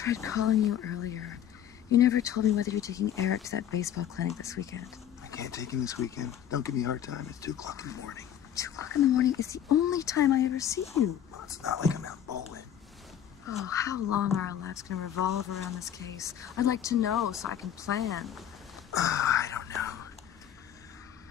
tried calling you earlier. You never told me whether you're taking Eric to that baseball clinic this weekend. I can't take him this weekend. Don't give me a hard time. It's 2 o'clock in the morning. 2 o'clock in the morning is the only time I ever see you. Well, it's not like I'm out bowling. Oh, how long are our lives going to revolve around this case? I'd like to know so I can plan. I don't know.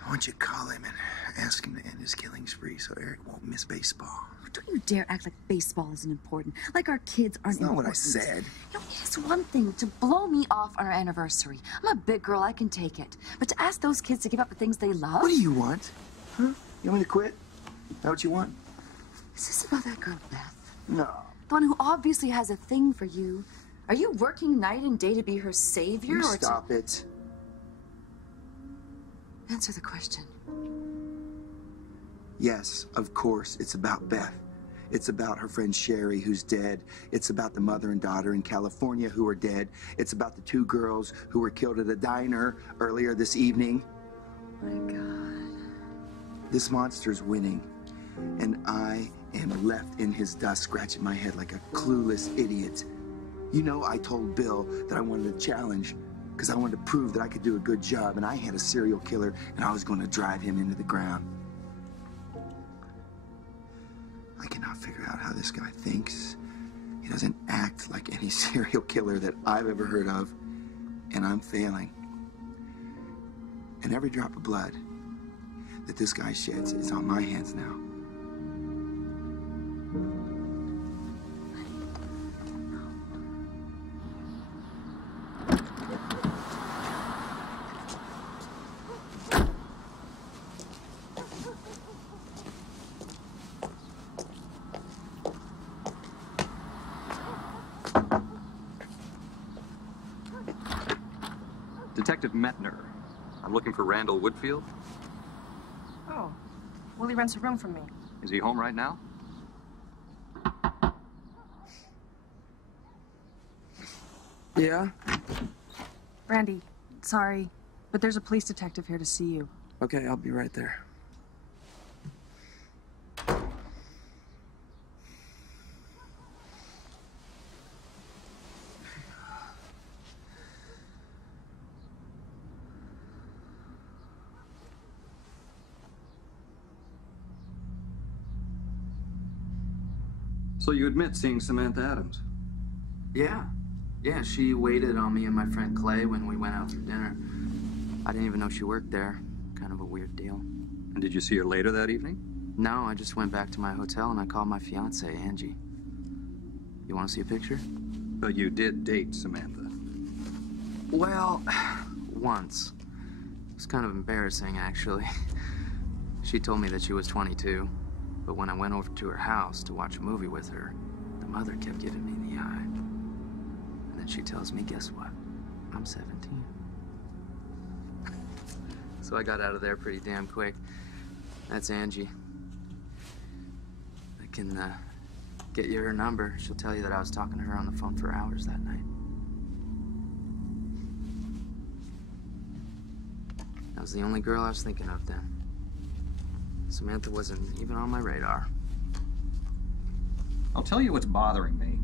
I want you to call him and ask him to end his killing spree so Eric won't miss baseball. Don't you dare act like baseball isn't important. Like our kids aren't important. That's not what I said. You know, it's one thing to blow me off on our anniversary. I'm a big girl, I can take it. But to ask those kids to give up the things they love? What do you want? Huh? You want me to quit? Is that what you want? Is this about that girl, Beth? No. The one who obviously has a thing for you. Are you working night and day to be her savior? You stop it. Answer the question. Yes, of course, it's about Beth. It's about her friend Sherry, who's dead. It's about the mother and daughter in California who are dead. It's about the 2 girls who were killed at a diner earlier this evening. Oh my God. This monster's winning, and I am left in his dust scratching my head like a clueless idiot. You know, I told Bill that I wanted a challenge because I wanted to prove that I could do a good job, and I had a serial killer, and I was going to drive him into the ground. I cannot figure out how this guy thinks. He doesn't act like any serial killer that I've ever heard of, and I'm failing. And every drop of blood that this guy sheds is on my hands now. Detective Metner. I'm looking for Randall Woodfield. Oh, Willie rents a room from me. Is he home right now? Yeah? Randy, sorry, but there's a police detective here to see you. Okay, I'll be right there. So you admit seeing Samantha Adams? Yeah. Yeah, she waited on me and my friend Clay when we went out for dinner. I didn't even know she worked there. Kind of a weird deal. And did you see her later that evening? No, I just went back to my hotel and I called my fiancée, Angie. You want to see a picture? But you did date Samantha. Well, once. It's kind of embarrassing, actually. She told me that she was 22. But when I went over to her house to watch a movie with her, the mother kept giving me the eye. And then she tells me, guess what? I'm 17. So I got out of there pretty damn quick. That's Angie. I can get you her number. She'll tell you that I was talking to her on the phone for hours that night. That was the only girl I was thinking of then. Samantha wasn't even on my radar. I'll tell you what's bothering me.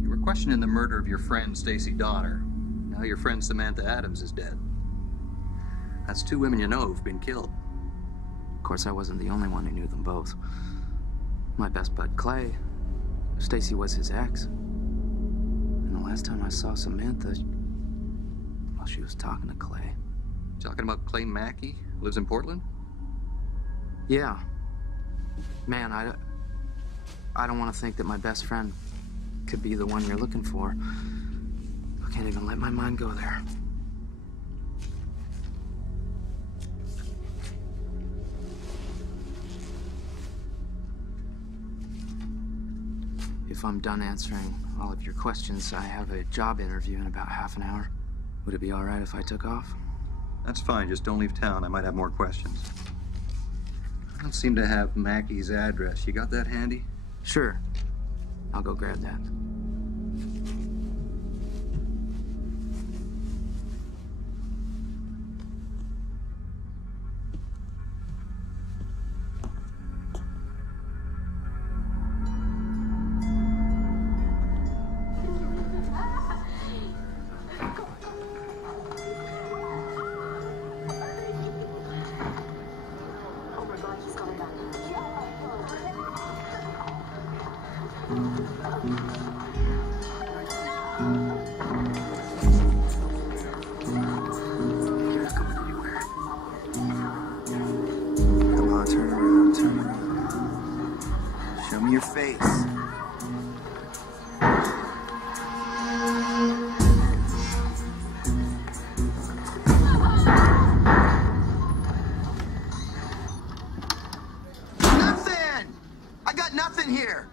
You were questioning the murder of your friend, Stacy Donner. Now your friend Samantha Adams is dead. That's 2 women you know who've been killed. Of course, I wasn't the only one who knew them both. My best bud, Clay. Stacy was his ex. And the last time I saw Samantha, well, she was talking to Clay. Talking about Clay Mackey, who lives in Portland? Yeah. Man, I don't want to think that my best friend could be the one you're looking for. I can't even let my mind go there. If I'm done answering all of your questions, I have a job interview in about half an hour. Would it be all right if I took off? That's fine, just don't leave town. I might have more questions. I don't seem to have Mackey's address. You got that handy? Sure. I'll go grab that. Come on, turn around, turn around. Show me your face. Nothing here.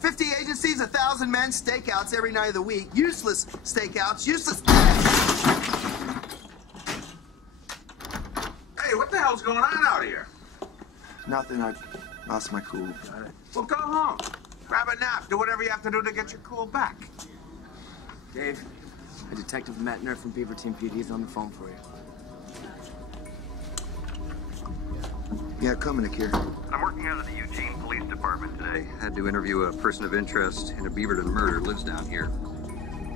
50 agencies, 1,000 men, stakeouts every night of the week. Useless stakeouts, useless. Hey, what the hell's going on out here? Nothing. I lost my cool. Well, go home. Grab a nap. Do whatever you have to do to get your cool back. Dave, a Detective Metner from Beaver Team PD is on the phone for you. Yeah, coming, here. I'm working out of the Eugene Police Department today. Had to interview a person of interest in a Beaverton murder. Lives down here.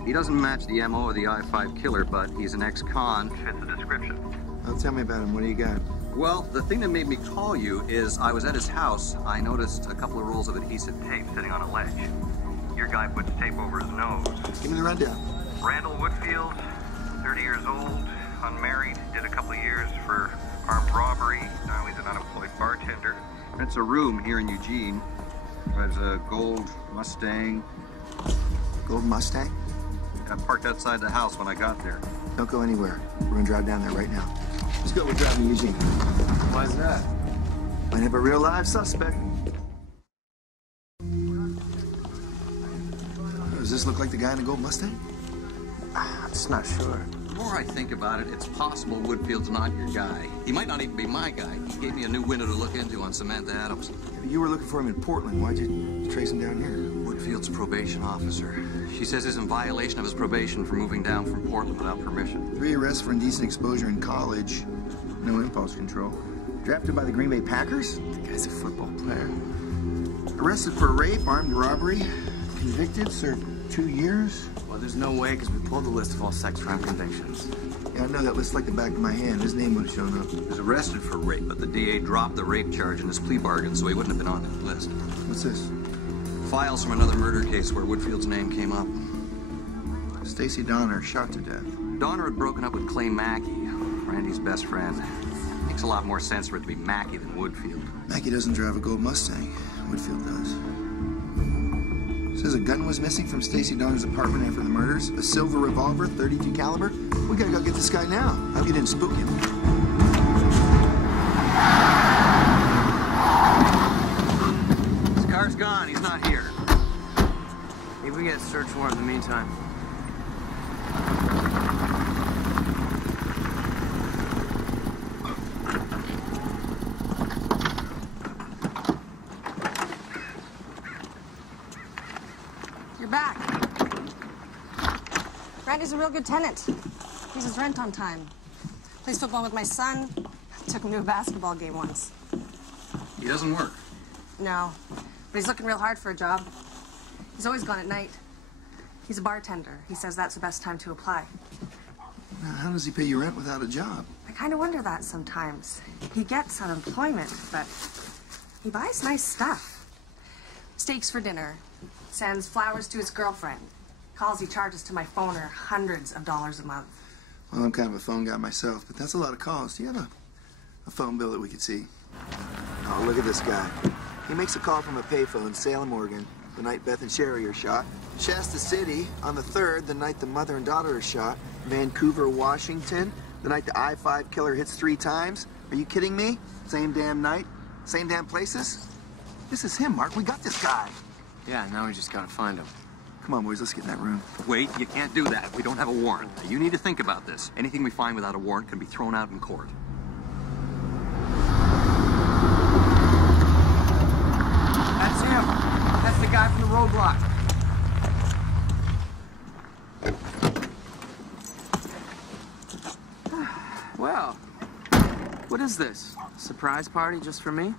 He doesn't match the MO of the I-5 killer, but he's an ex-con. Fits the description. Oh, tell me about him. What do you got? Well, the thing that made me call you is I was at his house. I noticed a couple of rolls of adhesive tape sitting on a ledge. Your guy puts tape over his nose. Give me the rundown. Randall Woodfield, 30 years old, unmarried, did a couple of years for armed robbery. Now he's an unemployed bartender. Rents a room here in Eugene. Drives a gold Mustang. Gold Mustang? I parked outside the house when I got there. Don't go anywhere. We're gonna drive down there right now. Let's go. We're driving to Eugene. Why's that? Might have a real live suspect. Does this look like the guy in the gold Mustang? I'm just not sure. The more I think about it, it's possible Woodfield's not your guy. He might not even be my guy. He gave me a new window to look into on Samantha Adams. You were looking for him in Portland. Why'd you trace him down here? Woodfield's a probation officer. She says he's in violation of his probation for moving down from Portland without permission. 3 arrests for indecent exposure in college. No impulse control. Drafted by the Green Bay Packers? The guy's a football player. Arrested for rape, armed robbery. Convicted, served 2 years. Well, there's no way, because we pulled the list of all sex crime convictions. Yeah, I know that list like the back of my hand. His name would have shown up. He was arrested for rape, but the DA dropped the rape charge in his plea bargain, so he wouldn't have been on the list. What's this? Files from another murder case where Woodfield's name came up. Stacy Donner, shot to death. Donner had broken up with Clay Mackey, Randy's best friend. Makes a lot more sense for it to be Mackey than Woodfield. Mackey doesn't drive a gold Mustang. Woodfield does. Says a gun was missing from Stacy Donner's apartment after the murders. A silver revolver, .32 caliber. We gotta go get this guy now. Hope you didn't spook him. His car's gone. He's not here. Maybe we get a search warrant in the meantime. You're back. Randy's a real good tenant. Pays his rent on time. Plays football with my son. Took him to a basketball game once. He doesn't work. No, but he's looking real hard for a job. He's always gone at night. He's a bartender. He says that's the best time to apply. Now, how does he pay you rent without a job? I kind of wonder that sometimes. He gets unemployment, but he buys nice stuff. Steaks for dinner. Sends flowers to his girlfriend. Calls he charges to my phone are hundreds of dollars a month. Well, I'm kind of a phone guy myself, but that's a lot of calls. Do you have a phone bill that we could see? Oh, look at this guy. He makes a call from a payphone, Salem, Oregon, the night Beth and Sherry are shot. Shasta City, on the 3rd, the night the mother and daughter are shot. Vancouver, Washington, the night the I-5 killer hits 3 times. Are you kidding me? Same damn night, same damn places? This is him, Mark. We got this guy. Yeah, now we just gotta find him. Come on, boys, let's get in that room. Wait, you can't do that. We don't have a warrant. You need to think about this. Anything we find without a warrant can be thrown out in court. That's him. That's the guy from the roadblock. Well, what is this? A surprise party just for me?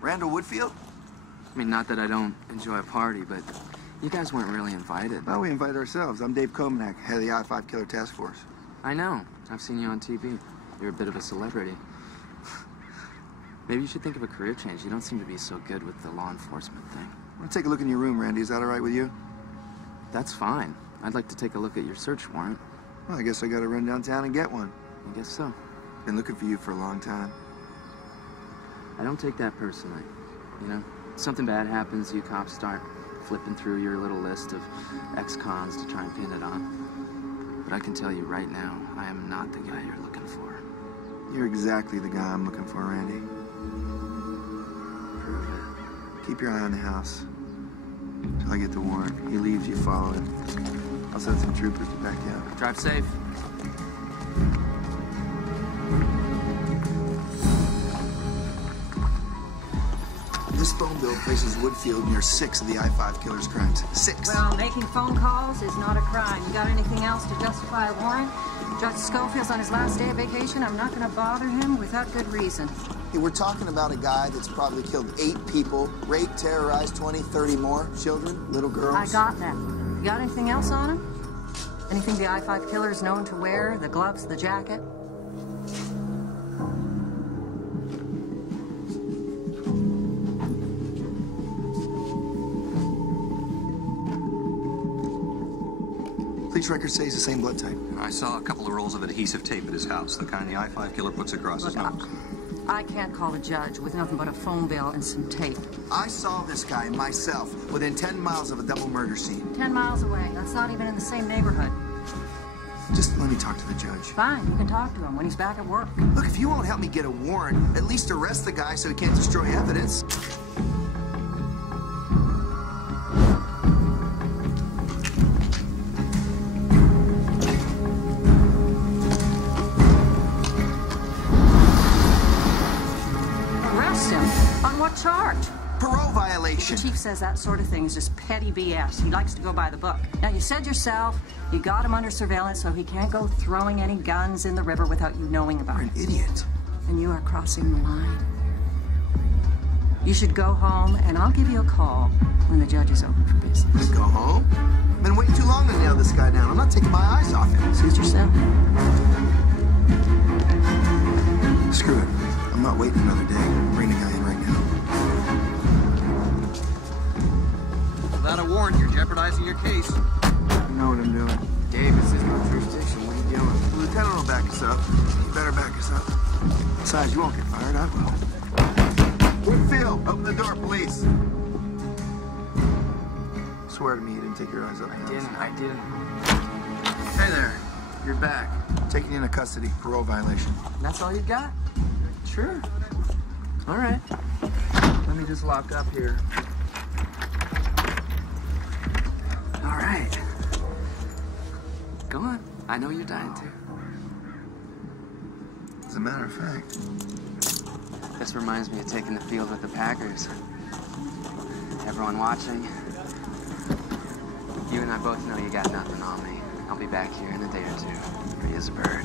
Randall Woodfield? I mean, not that I don't enjoy a party, but you guys weren't really invited. Well, we invite ourselves. I'm Dave Komanek, head of the I-5 Killer Task Force. I know. I've seen you on TV. You're a bit of a celebrity. Maybe you should think of a career change. You don't seem to be so good with the law enforcement thing. I want to take a look in your room, Randy. Is that all right with you? That's fine. I'd like to take a look at your search warrant. Well, I guess I got to run downtown and get one. I guess so. Been looking for you for a long time. I don't take that personally. You know, something bad happens, you cops start flipping through your little list of ex-cons to try and pin it on. But I can tell you right now, I am not the guy you're looking for. You're exactly the guy I'm looking for, Randy. Prove it. Keep your eye on the house. Till I get the warrant. He leaves, you follow him. I'll send some troopers to back you up. Drive safe. This phone bill places Woodfield near 6 of the I-5 killer's crimes. 6. Well, making phone calls is not a crime. You got anything else to justify a warrant? Judge Schofield's on his last day of vacation. I'm not going to bother him without good reason. Hey, we're talking about a guy that's probably killed 8 people, raped, terrorized 20, 30 more children, little girls. I got that. You got anything else on him? Anything the I-5 killer is known to wear? The gloves, the jacket? Police records say he's the same blood type. I saw a couple of rolls of adhesive tape at his house, the kind the I-5 killer puts across his nose. I can't call a judge with nothing but a phone bill and some tape. I saw this guy myself within 10 miles of a double murder scene. 10 miles away. That's not even in the same neighborhood. Just let me talk to the judge. Fine, you can talk to him when he's back at work. Look, if you won't help me get a warrant, at least arrest the guy so he can't destroy evidence. Arrest him? On what charge? Parole violation. The chief says that sort of thing is just petty BS. He likes to go by the book. Now, you said yourself you got him under surveillance so he can't go throwing any guns in the river without you knowing about it. You're an idiot. And you are crossing the line. You should go home, and I'll give you a call when the judge is open for business. Go home? I've been waiting too long to nail this guy down. I'm not taking my eyes off him. Suit yourself. Screw it. I'm not waiting another day. Bring the guy in right now. Without a warrant, you're jeopardizing your case. I know what I'm doing. Dave, this is my jurisdiction. What are you doing? The lieutenant will back us up. You better back us up. Besides, you won't get fired. I will. Woodfield, open the door, police. Swear to me you didn't take your eyes off the house. I didn't. Hey there. You're back. Taking you into custody. Parole violation. That's all you got? Sure. All right. Let me just lock up here. All right. Go on. I know you're dying to. As a matter of fact. This reminds me of taking the field with the Packers. Everyone watching. You and I both know you got nothing on me. I'll be back here in a day or two. Free as a bird.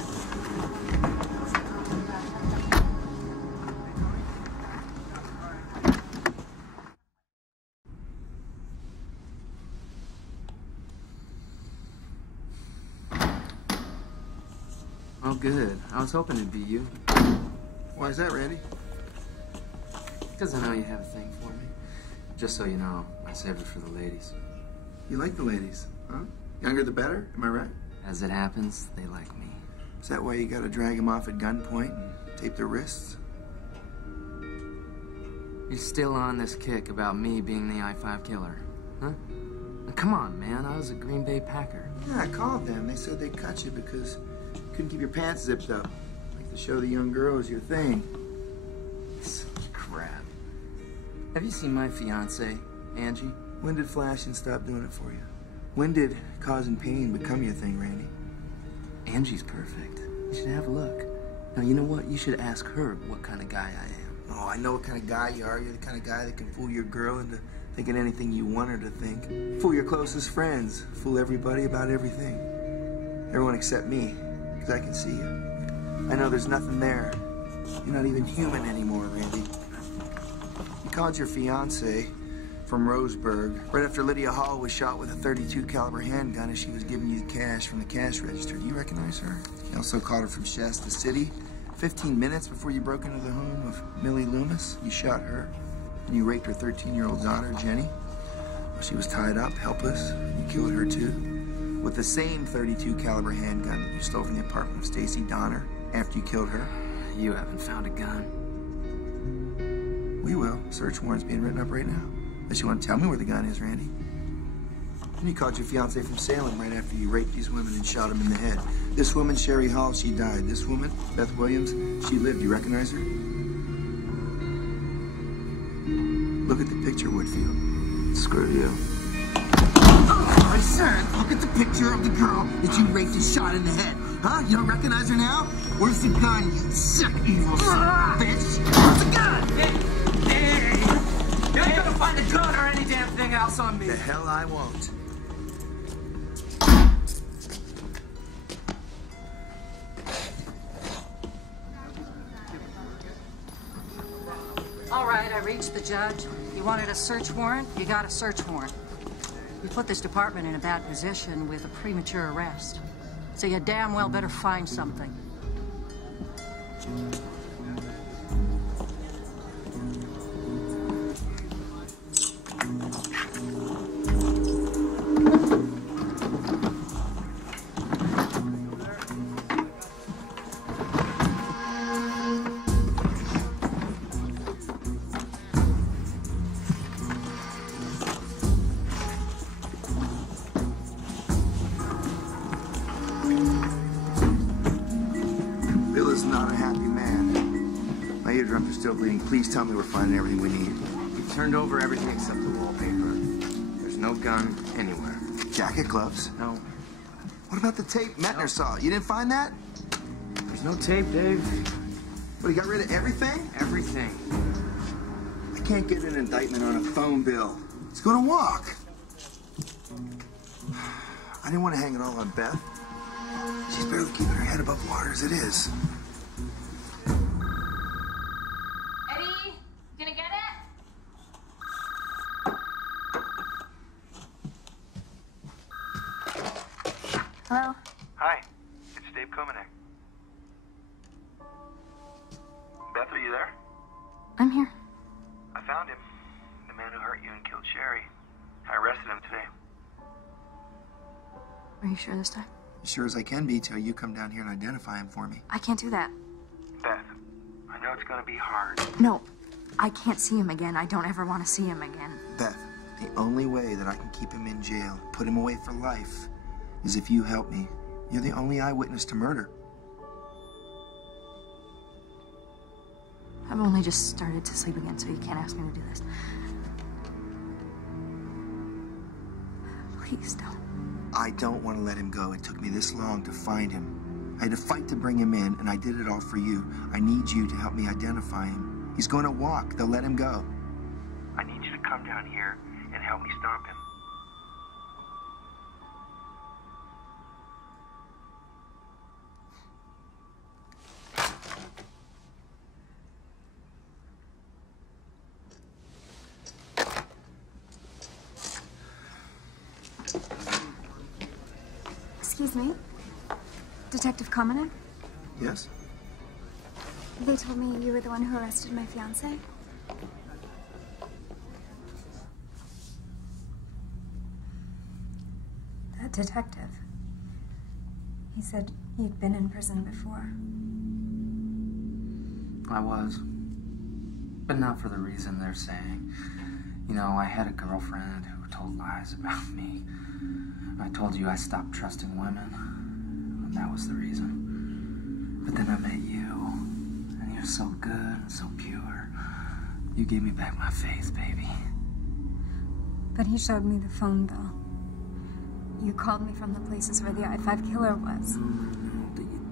Oh, good. I was hoping it'd be you. Why is that, Randy? Because I know you have a thing for me. Just so you know, I saved it for the ladies. You like the ladies, huh? Younger the better, am I right? As it happens, they like me. Is that why you gotta drag them off at gunpoint and tape their wrists? You're still on this kick about me being the I-5 killer, huh? Now, come on, man. I was a Green Bay Packer. Yeah, I called them. They said they'd cut you because you couldn't keep your pants zipped up. Like to show the young girls your thing. Crap. Have you seen my fiance, Angie? When did flashing stop doing it for you? When did causing pain become your thing, Randy? Angie's perfect. You should have a look. Now, you know what? You should ask her what kind of guy I am. Oh, I know what kind of guy you are. You're the kind of guy that can fool your girl into thinking anything you want her to think. Fool your closest friends. Fool everybody about everything. Everyone except me, because I can see you. I know there's nothing there. You're not even human anymore, Randy. You called your fiance from Roseburg right after Lydia Hall was shot with a .32 caliber handgun as she was giving you cash from the cash register. Do you recognize her? You also called her from Shasta City. 15 minutes before you broke into the home of Millie Loomis, you shot her. And you raped her 13-year-old daughter, Jenny. She was tied up, helpless. You killed her too. With the same .32 caliber handgun that you stole from the apartment of Stacy Donner after you killed her. You haven't found a gun. We will. Search warrant's being written up right now. Unless you want to tell me where the gun is, Randy. And you caught your fiancé from Salem right after you raped these women and shot them in the head. This woman, Sherry Hall, she died. This woman, Beth Williams, she lived. You recognize her? Look at the picture, Woodfield. Screw you. I said, look at the picture of the girl that you raped and shot in the head. Huh? You don't recognize her now? Where's the gun, you sick, evil son of a bitch? Where's the gun? Hey! You ain't gonna find a gun or any damn thing else on me. The hell I won't. All right, I reached the judge. You wanted a search warrant? You got a search warrant. You put this department in a bad position with a premature arrest. So you damn well better find something. Still bleeding. Please tell me we're finding everything we need. We've turned over everything except the wallpaper. There's no gun anywhere. Jacket, gloves? No. What about the tape Metner saw? You didn't find that? There's no tape, Dave. What, you got rid of everything? Everything. I can't get an indictment on a phone bill. Let's go to walk. I didn't want to hang it all on Beth. She's barely keeping her head above water as it is. Hello? Hi, it's Dave Komanek. Beth, are you there? I'm here. I found him. The man who hurt you and killed Sherry. I arrested him today. Are you sure this time? As sure as I can be till you come down here and identify him for me. I can't do that. Beth, I know it's gonna be hard. No, I can't see him again. I don't ever want to see him again. Beth, the only way that I can keep him in jail, put him away for life, is if you help me. You're the only eyewitness to murder. I've only just started to sleep again, so you can't ask me to do this. Please don't. I don't want to let him go. It took me this long to find him. I had to fight to bring him in, and I did it all for you. I need you to help me identify him. He's going to walk. They'll let him go. I need you to come down here and help me stop him. Excuse me? Detective Komanek? Yes? They told me you were the one who arrested my fiancé. That detective. He said you'd been in prison before. I was. But not for the reason they're saying. You know, I had a girlfriend who told lies about me. I told you I stopped trusting women. And that was the reason. But then I met you. And you're so good and so pure. You gave me back my faith, baby. But he showed me the phone bill. You called me from the places where the I-5 killer was.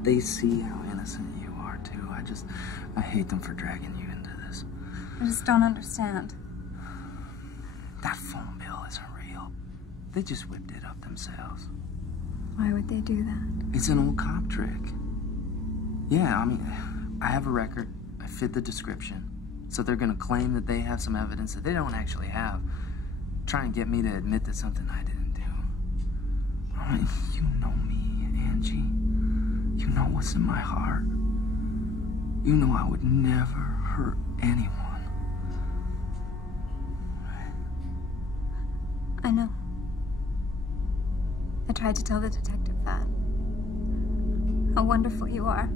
They see how innocent you are, too. I hate them for dragging you into this. I just don't understand. That phone bill isn't real. They just whipped it up themselves. Why would they do that? It's an old cop trick. Yeah, I mean, I have a record. I fit the description. So they're gonna claim that they have some evidence that they don't actually have. Try and get me to admit to something I didn't do. I mean, you know me, Angie. You know what's in my heart. You know I would never hurt anyone. I I know. I tried to tell the detective that. How wonderful you are.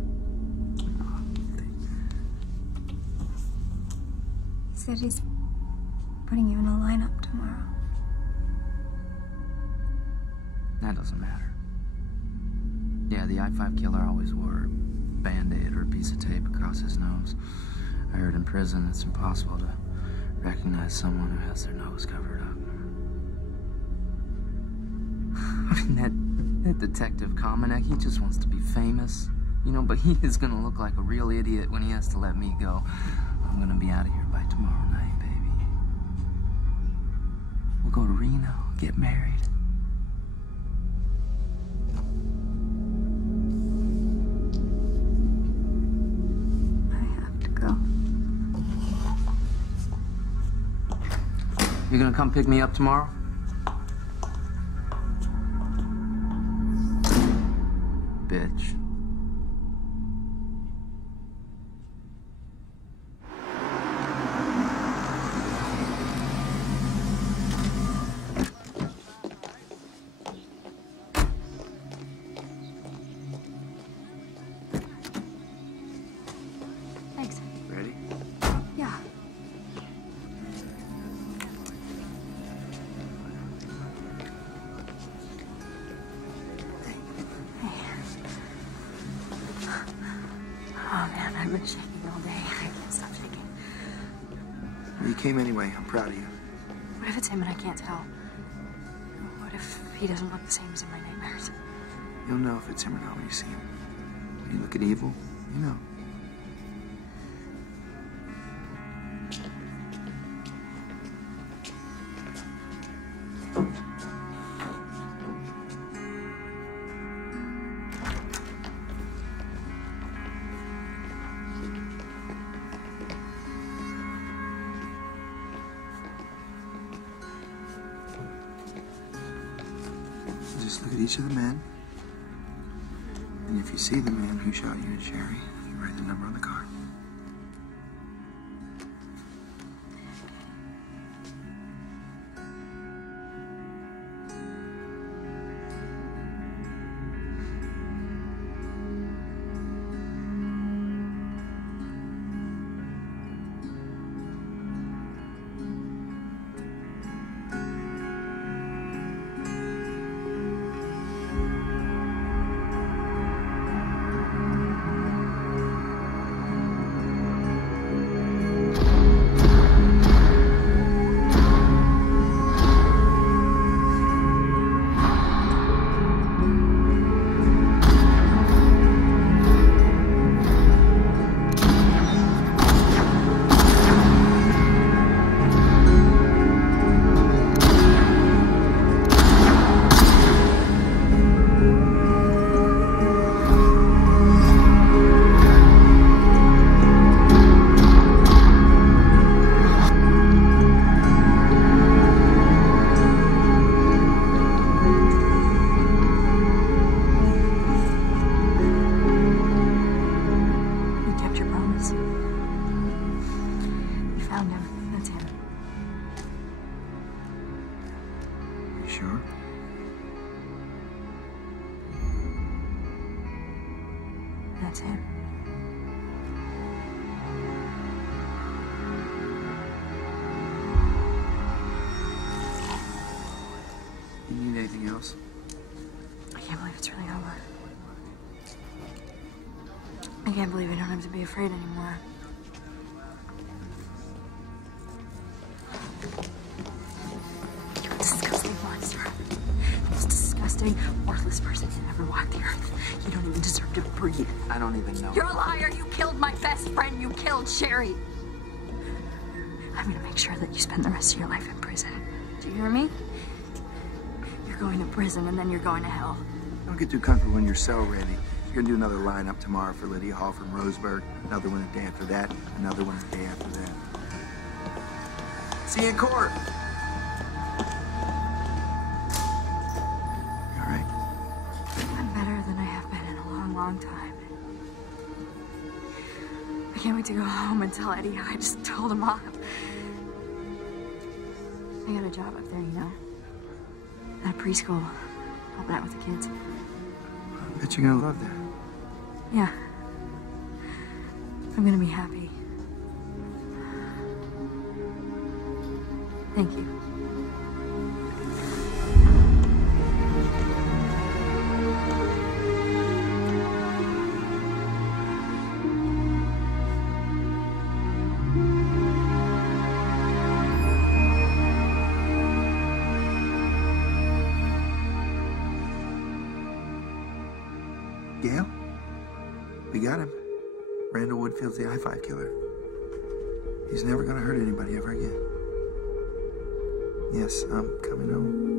He said he's putting you in a lineup tomorrow. That doesn't matter. Yeah, the I-5 killer always wore a Band-Aid or a piece of tape across his nose. I heard in prison it's impossible to recognize someone who has their nose covered up. I mean, that detective Kamenek, he just wants to be famous, you know, but he is gonna look like a real idiot when he has to let me go. I'm gonna be out of here by tomorrow night, baby. We'll go to Reno, get married. You gonna come pick me up tomorrow? Bitch. Thanks. Ready? Yeah. Oh man, I've been shaking all day. I can't stop shaking. Well, you came anyway. I'm proud of you. What if it's him and I can't tell? What if he doesn't look the same as in my nightmares? You'll know if it's him or not when you see him. When you look at evil, you know. Just look at each of the men. And if you see the man who shot you and Sherry, you write the number on the card. Sure? That's him. You need anything else? I can't believe it's really over. I can't believe I don't have to be afraid anymore. You disgusting monster. Most disgusting, worthless person that ever walked the earth. You don't even deserve to breathe. I don't even know. You're a liar. You killed my best friend. You killed Sherry. I'm gonna make sure that you spend the rest of your life in prison. Do you hear me? You're going to prison and then you're going to hell. Don't get too comfortable in your cell, Randy. You're gonna do another lineup tomorrow for Lydia Hall from Roseburg. Another one the day after that. Another one the day after that. See you in court. You all right? I'm better than I have been in a long, long time. I can't wait to go home and tell Eddie how I just told him off. I got a job up there, you know. That preschool. Helping out with the kids. I bet you're gonna love that. Yeah. I'm gonna be happy. Thank you. Gail? We got him. Randall Woodfield's the I-5 killer. He's never gonna hurt anybody ever again. Yes, I'm coming home.